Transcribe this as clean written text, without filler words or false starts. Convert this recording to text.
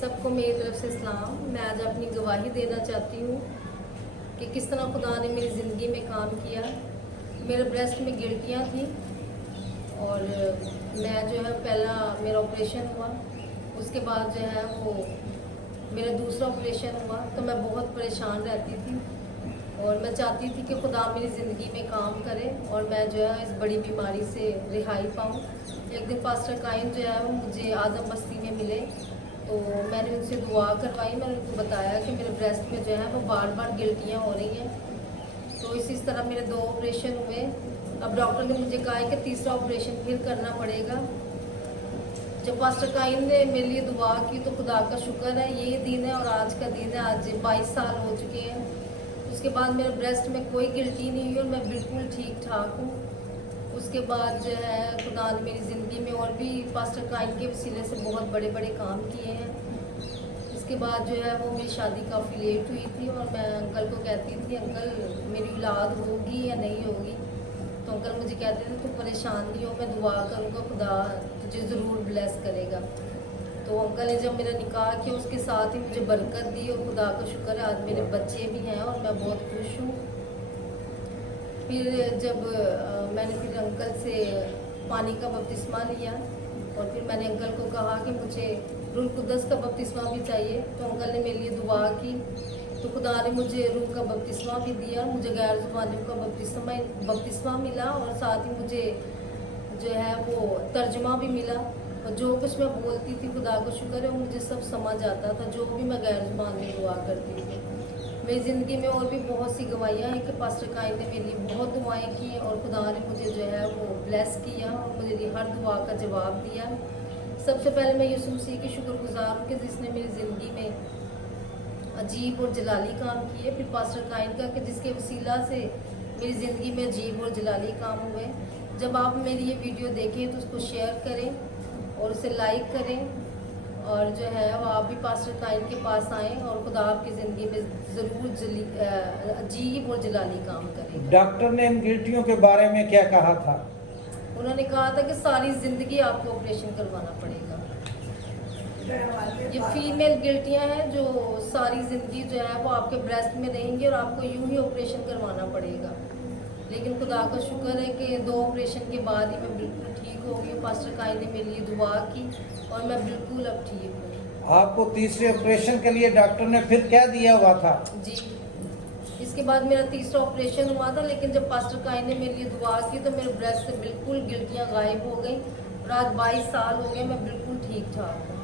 सबको मेरी तरफ से सलाम। मैं आज अपनी गवाही देना चाहती हूँ कि किस तरह खुदा ने मेरी ज़िंदगी में काम किया। मेरे ब्रेस्ट में गिल्टियाँ थी और मैं जो है पहला मेरा ऑपरेशन हुआ, उसके बाद जो है वो मेरा दूसरा ऑपरेशन हुआ। तो मैं बहुत परेशान रहती थी और मैं चाहती थी कि खुदा मेरी ज़िंदगी में काम करे और मैं जो है इस बड़ी बीमारी से रिहाई पाऊँ। एक दिन पास्टर काइन जो है वो मुझे आज़म बस्ती में मिले, तो मैंने उनसे दुआ करवाई। मैंने उनको बताया कि मेरे ब्रेस्ट में जो है वो बार बार गिल्टियाँ हो रही हैं। तो इसी तरह मेरे 2 ऑपरेशन हुए। अब डॉक्टर ने मुझे कहा है कि तीसरा ऑपरेशन फिर करना पड़ेगा। जब पास्टर काइन ने मेरे लिए दुआ की तो खुदा का शुक्र है, ये दिन है और आज का दिन है। आज 22 साल हो चुके हैं। उसके बाद मेरे ब्रेस्ट में कोई गिल्टी नहीं हुई और मैं बिल्कुल ठीक ठाक हूँ। उसके बाद जो है खुदा ने मेरी ज़िंदगी में और भी पास्टर काइन के वसीले से बहुत बड़े बड़े काम किए हैं। इसके बाद जो है वो मेरी शादी काफ़ी लेट हुई थी और मैं अंकल को कहती थी, अंकल मेरी औलाद होगी या नहीं होगी। तो अंकल मुझे कहते थे तू परेशान नहीं हो, मैं दुआ करूँगा, खुदा तुझे ज़रूर ब्लेस करेगा। तो अंकल ने जब मेरा निकाह किया उसके साथ ही मुझे बरकत दी और खुदा का शुक्र है आज मेरे बच्चे भी हैं और मैं बहुत खुश हूँ। फिर जब मैंने फिर अंकल से पानी का बपतिस्मा लिया और फिर मैंने अंकल को कहा कि मुझे रूह कुद्दस का बपतिस्मा भी चाहिए। तो अंकल ने मेरे लिए दुआ की तो खुदा ने मुझे रूह का बपतिस्मा भी दिया। मुझे गैर ज़ुबानियों का बपतिस्मा मिला और साथ ही मुझे जो है वो तर्जुमा भी मिला। और जो कुछ मैं बोलती थी खुदा को शुक्र है वो मुझे सब समझ आता था, जो भी मैं गैर ज़ुबान में दुआ करती थी। मेरी ज़िंदगी में और भी बहुत सी गवाहियाँ हैं कि पास्टर काइन ने मेरे लिए बहुत दुआएं की और खुदा ने मुझे जो है वो ब्लेस किया और मुझे हर दुआ का जवाब दिया। सबसे पहले मैं यीशु मसीह की शुक्रगुजार हूँ कि जिसने मेरी ज़िंदगी में अजीब और जलाली काम किए। फिर पास्टर काइन का कि जिसके वसीला से मेरी ज़िंदगी में अजीब और जलाली काम हुए। जब आप मेरी ये वीडियो देखें तो उसको शेयर करें और उसे लाइक करें और जो है वो आप भी पास्टर काइन के पास आएँ और खुदा आपकी ज़िंदगी में ज़रूर अजीब और जलाली काम करेगा। डॉक्टर ने इन गिल्टियों के बारे में क्या कहा था? उन्होंने कहा था कि सारी ज़िंदगी आपको ऑपरेशन करवाना पड़ेगा। ये फीमेल गिल्टियाँ हैं जो सारी ज़िंदगी जो है वो आपके ब्रेस्ट में रहेंगी और आपको यूं ही ऑपरेशन करवाना पड़ेगा। लेकिन खुदा का शुक्र है कि 2 ऑपरेशन के बाद ही मैं बिल्कुल ठीक हो गई। पास्टर काइन ने मेरे लिए दुआ की और मैं बिल्कुल अब ठीक हूँ। आपको तीसरे ऑपरेशन के लिए डॉक्टर ने फिर क्या दिया हुआ था? जी, इसके बाद मेरा तीसरा ऑपरेशन हुआ था, लेकिन जब पास्टर काइन ने मेरे लिए दुआ की तो मेरे ब्रेस्ट से बिल्कुल गिल्टियाँ गायब हो गई और आज 22 साल हो गए, मैं बिल्कुल ठीक ठाक हूँ।